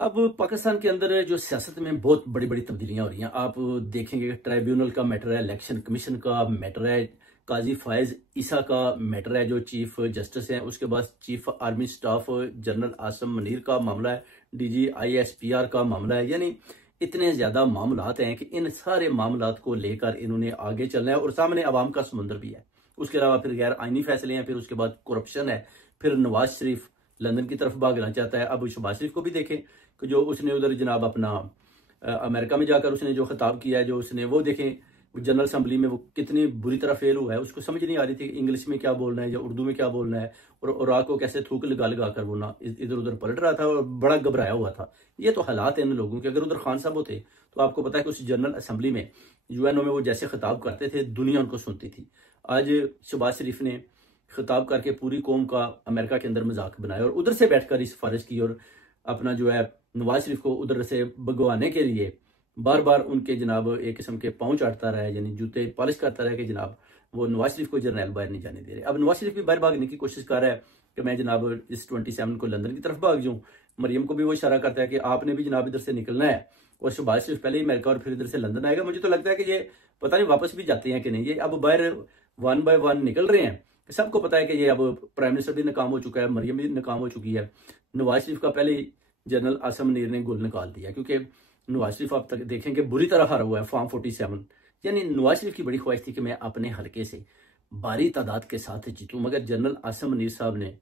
अब पाकिस्तान के अंदर जो सियासत में बहुत बड़ी बड़ी तब्दीलियां हो रही हैं। आप देखेंगे ट्राइब्यूनल का मैटर है, इलेक्शन कमीशन का मैटर है, काजी फायज ईसा का मैटर है जो चीफ जस्टिस हैं, उसके बाद chief army staff general Asim Munir का मामला है, डीजी ISPR का मामला है। यानी इतने ज्यादा मामलात हैं कि इन सारे मामलात को लेकर इन्होंने आगे चलना है और सामने अवाम का समुंदर भी है। उसके अलावा फिर गैर आईनी फैसले हैं, फिर उसके बाद करप्शन है, फिर नवाज शरीफ लंदन की तरफ भागना चाहता है। अब शहबाज शरीफ को भी देखें कि जो उसने उधर जनाब अपना अमेरिका में जाकर उसने जो खिताब किया है, जो उसने वो देखें जनरल असम्बली में वो कितनी बुरी तरह फेल हुआ है। उसको समझ नहीं आ रही थी इंग्लिश में क्या बोलना है या उर्दू में क्या बोलना है, और रात को कैसे थूक लगा लगा कर वो ना इधर उधर पलट रहा था और बड़ा घबराया हुआ था। ये तो हालात हैं इन लोगों के। अगर उधर खान साहब होते तो आपको पता है कि उस जनरल असम्बली में UNO में वो जैसे खिताब करते थे दुनिया उनको सुनती थी। आज शहबाज शरीफ ने खिताब करके पूरी कौम का अमेरिका के अंदर मजाक बनाया और उधर से बैठकर इस सिफारिश की और अपना जो है नवाज शरीफ को उधर से भगवाने के लिए बार बार उनके जनाब एक किस्म के पाँव चाटता रहा है, यानी जूते पॉलिश करता रहा है कि जनाब वो नवाज शरीफ को जर्नैल बाहर नहीं जाने दे रहे। अब नवाज शरीफ भी बाहर भागने की कोशिश कर रहा है कि मैं जनाब इस 27 को लंदन की तरफ भाग जाऊँ। मरियम को भी वो इशारा करता है कि आपने भी जनाब इधर से निकलना है, और शहबाज शरीफ पहले ही अमेरिका और फिर इधर से लंदन आएगा। मुझे तो लगता है कि ये पता नहीं वापस भी जाते हैं कि नहीं। ये अब बाहर 1 बाय 1 निकल रहे हैं। सबको पता है कि ये अब प्राइम मिनिस्टर भी नाकाम हो चुका है, मरियम भी नाकाम हो चुकी है। नवाज शरीफ का पहले ही जनरल आसम मनीर ने गोल निकाल दिया, क्योंकि नवाज शरीफ आप तक देखेंगे बुरी तरह हारा हुआ है फॉर्म 47। यानी नवाज शरीफ की बड़ी ख्वाहिश थी कि मैं अपने हलके से भारी तादाद के साथ जीतूं, मगर जनरल आसम मनीर साहब ने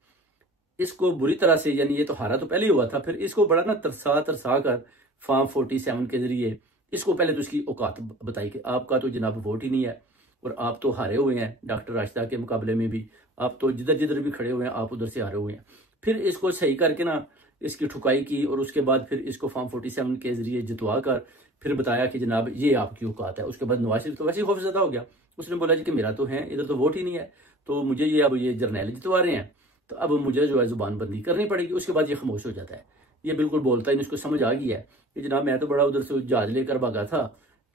इसको बुरी तरह से, यानी ये तो हारा तो पहले ही हुआ था, फिर इसको बड़ा ना तरसा तरसा कर फॉर्म 47 के जरिए इसको पहले तो इसकी औकात बताई कि आपका तो जनाब वोट ही नहीं है और आप तो हारे हुए हैं। डॉक्टर राशिदा के मुकाबले में भी आप तो जिधर जिधर भी खड़े हुए हैं आप उधर से हारे हुए हैं। फिर इसको सही करके ना इसकी ठुकाई की और उसके बाद फिर इसको फॉर्म 47 के जरिए जितवा कर फिर बताया कि जनाब ये आपकी औकात है। उसके बाद नवाज शरीफ तो वैसे ही खौफजदा हो गया। उसने बोला जी कि मेरा तो है, इधर तो वोट ही नहीं है, तो मुझे ये अब ये जर्नैल जितवा रहे हैं, तो अब मुझे जो है जुबानबंदी करनी पड़ेगी। उसके बाद ये खामोश हो जाता है। ये बिल्कुल बोलता है, इसको समझ आ गया है कि जनाब मैं तो बड़ा उधर से जहाज लेकर भागा था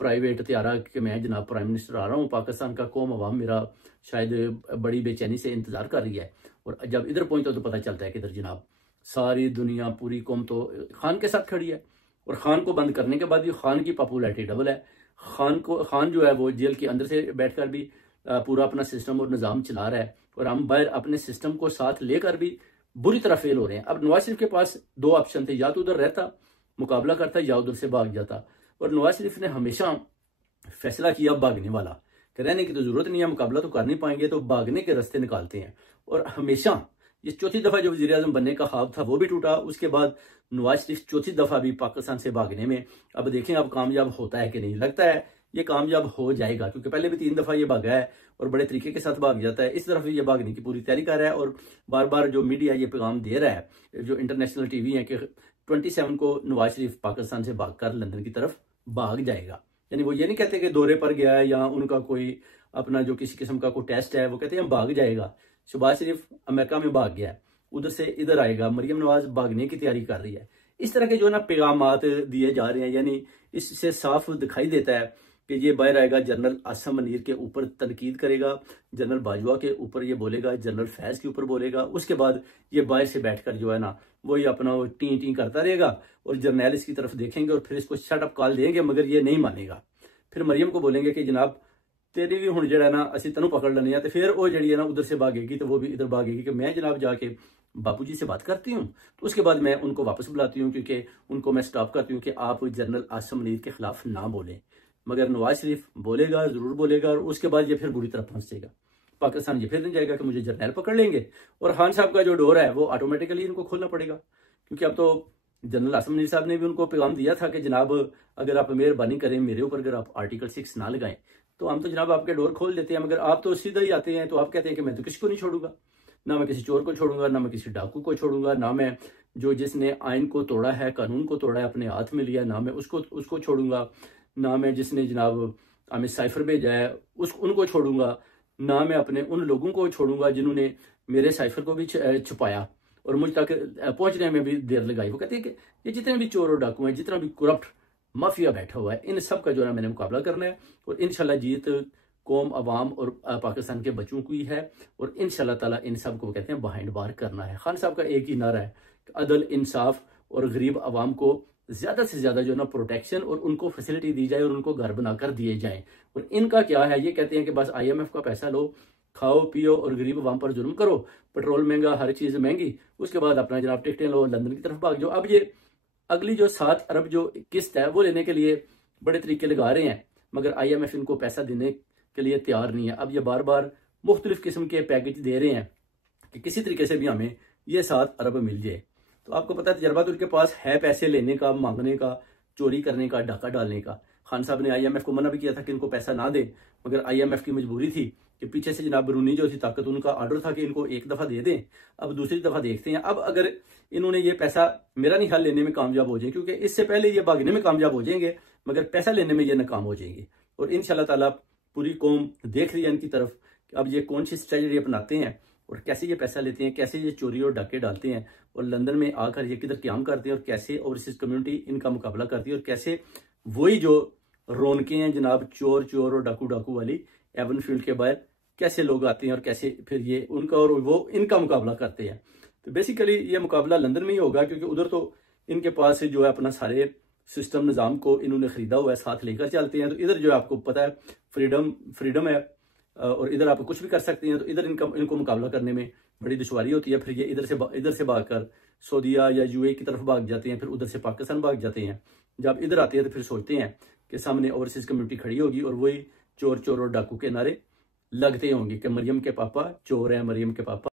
प्राइवेट त्यारा कि मैं जनाब प्राइम मिनिस्टर आ रहा हूँ पाकिस्तान का, कौम अवाम मेरा शायद बड़ी बेचैनी से इंतजार कर रही है। और जब इधर पहुंचता तो पता चलता है कि इधर जनाब सारी दुनिया पूरी कौम तो खान के साथ खड़ी है, और खान को बंद करने के बाद भी खान की पॉपुलैरिटी डबल है। खान जो है वो जेल के अंदर से बैठकर भी पूरा अपना सिस्टम और निज़ाम चला रहा है, और हम बाहर अपने सिस्टम को साथ लेकर भी बुरी तरह फेल हो रहे हैं। अब नवाज शरीफ के पास 2 ऑप्शन थे, या तो उधर रहता मुकाबला करता या उधर से भाग जाता, और नवाज शरीफ ने हमेशा फैसला किया भागने वाला कि रहने की तो जरूरत नहीं है, मुकाबला तो कर नहीं पाएंगे तो भागने के रास्ते निकालते हैं। और हमेशा ये चौथी दफा जो वजीर आजम बनने का ख्वाब था वो भी टूटा। उसके बाद नवाज शरीफ चौथी दफा भी पाकिस्तान से भागने में, अब देखें अब कामयाब होता है कि नहीं। लगता है ये कामयाब हो जाएगा, क्योंकि पहले भी 3 दफा ये भागा है और बड़े तरीके के साथ भाग जाता है। इस तरफ ये भागने की पूरी तैयारी कर रहा है, और बार बार जो मीडिया ये पैगाम दे रहा है, जो इंटरनेशनल TV है, कि 27 को नवाज शरीफ पाकिस्तान से भागकर लंदन की तरफ भाग जाएगा। यानी वो ये नहीं कहते कि दौरे पर गया है या उनका कोई अपना जो किसी किस्म का कोई टेस्ट है, वो कहते हैं भाग जाएगा। शहबाज शरीफ अमेरिका में भाग गया है, उधर से इधर आएगा, मरियम नवाज भागने की तैयारी कर रही है। इस तरह के जो ना पैगामात दिए जा रहे हैं, यानी इससे साफ दिखाई देता है कि ये बाहर आएगा, जनरल आसम मनीर के ऊपर तनकीद करेगा, जनरल बाजवा के ऊपर ये बोलेगा, जनरल फैज के ऊपर बोलेगा। उसके बाद ये बाहर से बैठकर जो है ना वो ये अपना टी टी करता रहेगा, और जर्नैल इसकी तरफ देखेंगे और फिर इसको शट अप कॉल देंगे, मगर ये नहीं मानेगा। फिर मरियम को बोलेंगे कि जनाब तेरी भी हुण जड़ा ना असी तेनों पकड़ लेने, तो फिर वो जड़ी है ना उधर से भागेगी, तो वो भी इधर भागेगी कि मैं जनाब जाके बापूजी से बात करती हूँ, तो उसके बाद मैं उनको वापस बुलाती हूँ, क्योंकि उनको मैं स्टॉप करती हूँ कि आप जनरल आसम मनीर के खिलाफ ना बोलें। मगर नवाज शरीफ बोलेगा, जरूर बोलेगा, और उसके बाद ये फिर बुरी तरह पहुंच जाएगा। पाकिस्तान ये फिर नहीं जाएगा कि मुझे जर्नैल पकड़ लेंगे, और खान साहब का जो डोर है वो ऑटोमेटिकली इनको खोलना पड़ेगा। क्योंकि अब तो जनरल आसम मनीर साहब ने भी उनको पैगाम दिया था कि जनाब अगर आप मेहरबानी करें मेरे ऊपर, अगर आप आर्टिकल 6 ना लगाएं तो हम तो जनाब आपके डोर खोल देते हैं, मगर आप तो सीधा ही आते हैं। तो आप कहते हैं कि मैं तो किसी को नहीं छोड़ूंगा, ना मैं किसी चोर को छोड़ूंगा, ना मैं किसी डाकू को छोड़ूंगा, ना मैं जो जिसने आइन को तोड़ा है, कानून को तोड़ा है, अपने हाथ में लिया, ना मैं उसको छोड़ूंगा, ना मैं जिसने जनाब हमें साइफर भेजा है उनको छोड़ूंगा, ना मैं अपने उन लोगों को छोड़ूंगा जिन्होंने मेरे साइफर को भी छुपाया और मुझ तक पहुंचने में भी देर लगाई। वो कहते हैं कि ये जितने भी चोर और डाकू हैं, जितना भी करप्ट माफिया बैठा हुआ है, इन सब का जो है मैंने मुकाबला करना है, और इंशाल्लाह जीत कौम अवाम और पाकिस्तान के बच्चों की है, और इंशाल्लाह ताला इन सब को कहते हैं बाइंड बार करना है। खान साहब का एक ही नारा है, अदल इंसाफ और गरीब आवाम को ज्यादा से ज्यादा जो है ना प्रोटेक्शन और उनको फैसिलिटी दी जाए और उनको घर बनाकर दिए जाएं। और इनका क्या है, ये कहते हैं कि बस IMF का पैसा लो, खाओ पियो और गरीब आवाम पर जुल्म करो, पेट्रोल महंगा, हर चीज महंगी, उसके बाद अपना जनाब टिकटें लो, लंदन की तरफ भाग जाओ। अब ये अगली जो 7 अरब जो किस्त है वो लेने के लिए बड़े तरीके लगा रहे हैं, मगर IMF इनको पैसा देने के लिए तैयार नहीं है। अब ये बार बार मुख्तलिफ किस्म के पैकेज दे रहे हैं कि किसी तरीके से भी हमें ये 7 अरब मिल जाए। तो आपको पता है तजर्बा तो उनके पास है पैसे लेने का, मांगने का, चोरी करने का, डाका डालने का। खान साहब ने IMF को मना भी किया था कि इनको पैसा ना दे, मगर IMF की मजबूरी थी कि पीछे से जनाब बरूनी जो थी ताकत, उनका ऑर्डर था कि इनको एक दफा दे दें। अब दूसरी दफा देखते हैं, अब अगर इन्होंने ये पैसा मेरा नहीं हाल लेने में कामयाब हो जाए, क्योंकि इससे पहले ये भागने में कामयाब हो जाएंगे मगर पैसा लेने में ये नाकाम हो जाएंगे। और इंशाल्लाह ताला पूरी कौम देख रही है इनकी तरफ, अब ये कौन सी स्ट्रेटजी अपनाते हैं और कैसे ये पैसा लेते हैं, कैसे ये चोरी और डाके डालते हैं और लंदन में आकर ये किधर क्याम करते हैं, और कैसे ओवरसीज कम्युनिटी इनका मुकाबला करती है, और कैसे वही जो रौनकें हैं जनाब चोर चोर और डाकू डाकू वाली एवन फील्ड के बाहर कैसे लोग आते हैं और कैसे फिर ये उनका और वो इनका मुकाबला करते हैं। तो बेसिकली ये मुकाबला लंदन में ही होगा, क्योंकि उधर तो इनके पास जो है अपना सारे सिस्टम निज़ाम को इन्होंने खरीदा हुआ है, साथ लेकर चलते हैं। तो इधर जो आपको पता है फ्रीडम है और इधर आप कुछ भी कर सकते हैं। तो इधर इनको मुकाबला करने में बड़ी दुश्वारी होती है। फिर ये इधर से भागकर सऊदीया या UAE की तरफ भाग जाते हैं, फिर उधर से पाकिस्तान भाग जाते हैं। जब इधर आते हैं तो फिर सोचते हैं कि सामने ओवरसीज कम्युनिटी खड़ी होगी और वही चोर चोर और डाकू के नारे लगते होंगे कि मरियम के पापा चोर हैं, मरियम के पापा